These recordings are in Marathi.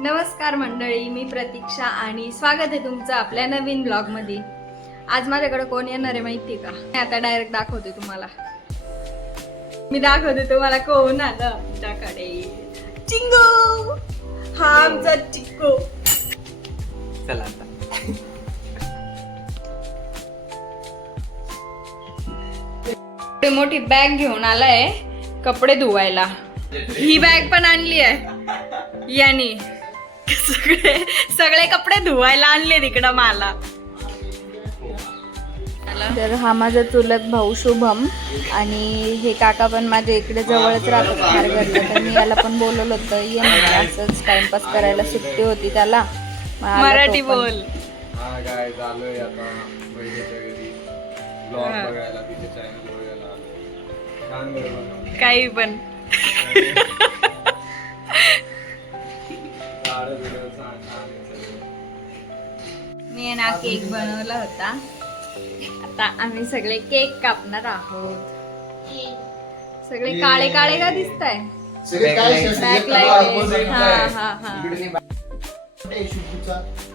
नमस्कार मंडळी मी प्रतीक्षा आणि स्वागत आहे तुमचं आपल्या नवीन ब्लॉगमध्ये आज माझ्याकडे कोण येणार आहे माहिती का? मी आता डायरेक्ट दाखवते तुम्हाला. मी दाखवते तुम्हाला कोण आलं आमच्याकडे. चिंगू! हा आमचा चिक्कू चला आता. मोठी बॅग घेऊन आलाय कपडे धुवायला. ही बॅग पण आणली आहे. यानी. सगळे सगळे कपडे धुवायला आणले तिकडं मला. तर हा माझा चुलत भाऊ शुभम आणि हे काका पण माझ्या इकडे जवळच राहतात तर मी याला पण बोलवलं होतं ये असंच टाइमपास करायला सुट्टी होती त्याला. मराठी पण. बोल. हा काय मी ना केक बनवला होता. आता आम्ही सगळे केक कापणार आहोत. सगळे काळे काळे का दिसताय? सगळे काय बॅक लाइट हा हा हा.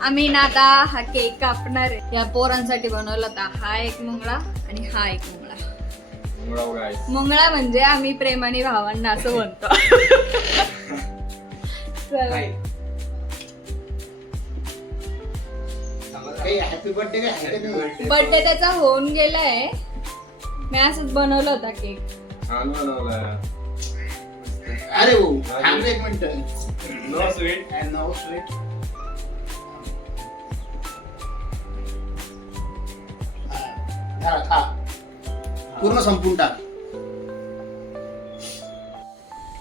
आम्ही ना आता हा केक कापणार आहे. या पोरांसाठी बनवला होता. हा एक मुंगळा आणि हा एक मुंगळा. मुंगळा म्हणजे आम्ही प्रेमाने भावांना असं म्हणतो. हॅपी बर्थडे काय आहे का नाही? बर्थडे त्याचा होऊन गेलाय. मी असंच बनवलं होता केक छान बनवलाय. अरे हो थांब रे एक minute. No sweet no sweet खा पूर्ण संपून टाक.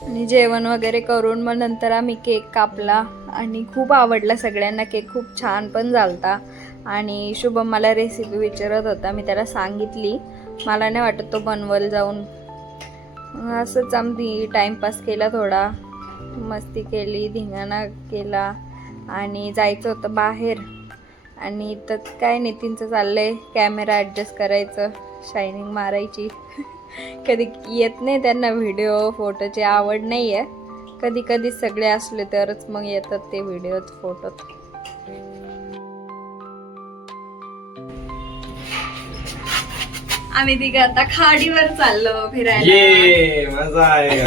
आणि जेवण वगैरे करून मग नंतर आम्ही केक कापला आणि खूप आवडला सगळ्यांना. केक खूप छान पण झालता. आणि शुभम मला रेसिपी विचारत होता. मी त्याला सांगितली. मला नाही वाटत तो बनवल जाऊन. असंच आम्ही टाईमपास केला थोडा. मस्ती केली धिंगाणा केला आणि जायचं होतं बाहेर. आणि तर काय नितीनचं चाललंय. कॅमेरा ॲडजस्ट करायचं. शायनिंग मारायची. कधी येत नाही त्यांना व्हिडिओ फोटोची आवड नाही आहे कधी कधी सगळे असले तरच मग येतात ते व्हिडिओत फोटोत आम्ही तिघ आता खाडीवर चाललो फिरायला. ये मजा आहे.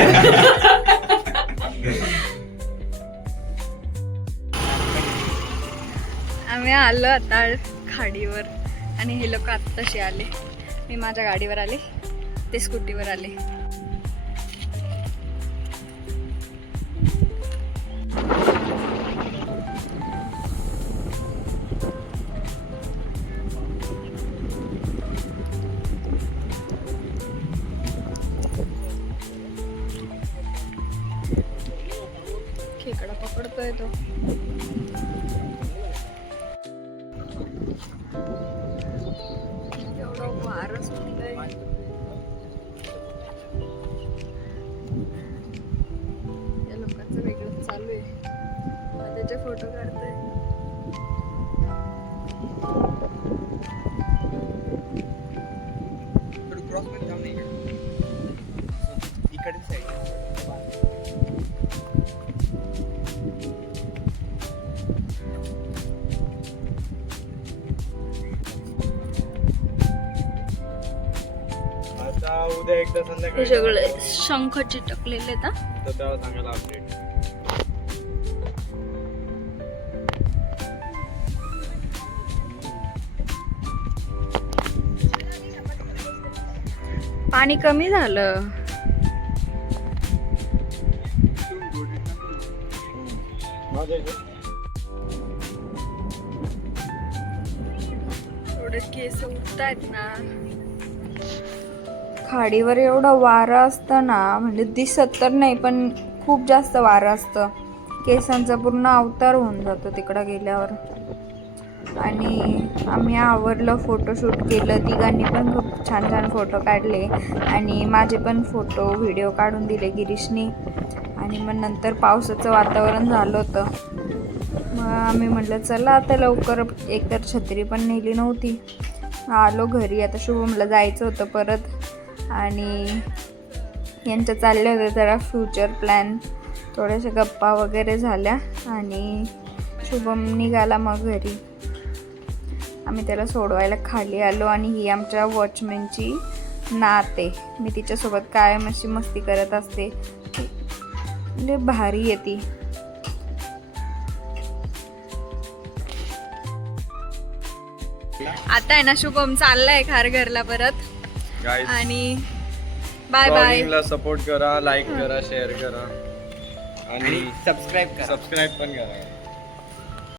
आम्ही आलो आता खाडीवर आणि हे लोक आत्ताशी आले. मी माझ्या गाडीवर आले. ते स्कूटीवर आले. खेकडा पकडतोय तो. एवढं वारं सुटलंय. फोटो काढतोय. आता उद्या एकदा हे संध्याकाळी सगळे शंख चिटकलेले. तर सांगायला अपडेट पाणी कमी झालं. एवढे केस उठतायत ना. खाडीवर एवढं वारं असतं ना म्हणजे दिसत तर नाही पण खूप जास्त वारं असतं. केसांचा पूर्ण अवतार होऊन जातो तिकडं गेल्यावर. आणि आम्ही आवरलं फोटोशूट केलं. तिघांनी पण खूप छान छान फोटो काढले. आणि माझे पण फोटो व्हिडिओ काढून दिले गिरीशनी. आणि मग नंतर पावसाचं वातावरण झालं होतं. मग आम्ही म्हटलं चला आता लवकर. एकतर छत्री पण नेली नव्हती. आलो घरी. आता शुभमला जायचं होतं परत. आणि यांच्या चालले होते जरा फ्युचर प्लॅन थोड्याशा गप्पा वगैरे झाल्या. आणि शुभम निघाला मग घरी. आम्ही त्याला सोडवायला खाली आलो आणि ही आमच्या वॉचमॅनची नात. मी तिच्यासोबत कायम अशी मस्ती करत असते. लय भारी आहे ती. आता आहे ना शुभम चाललाय खार घरला परत. आणि बाय बाय सपोर्ट करा लाईक करा शेअर करा. आणि सबस्क्राईब करा. सबस्क्राईब पण करा.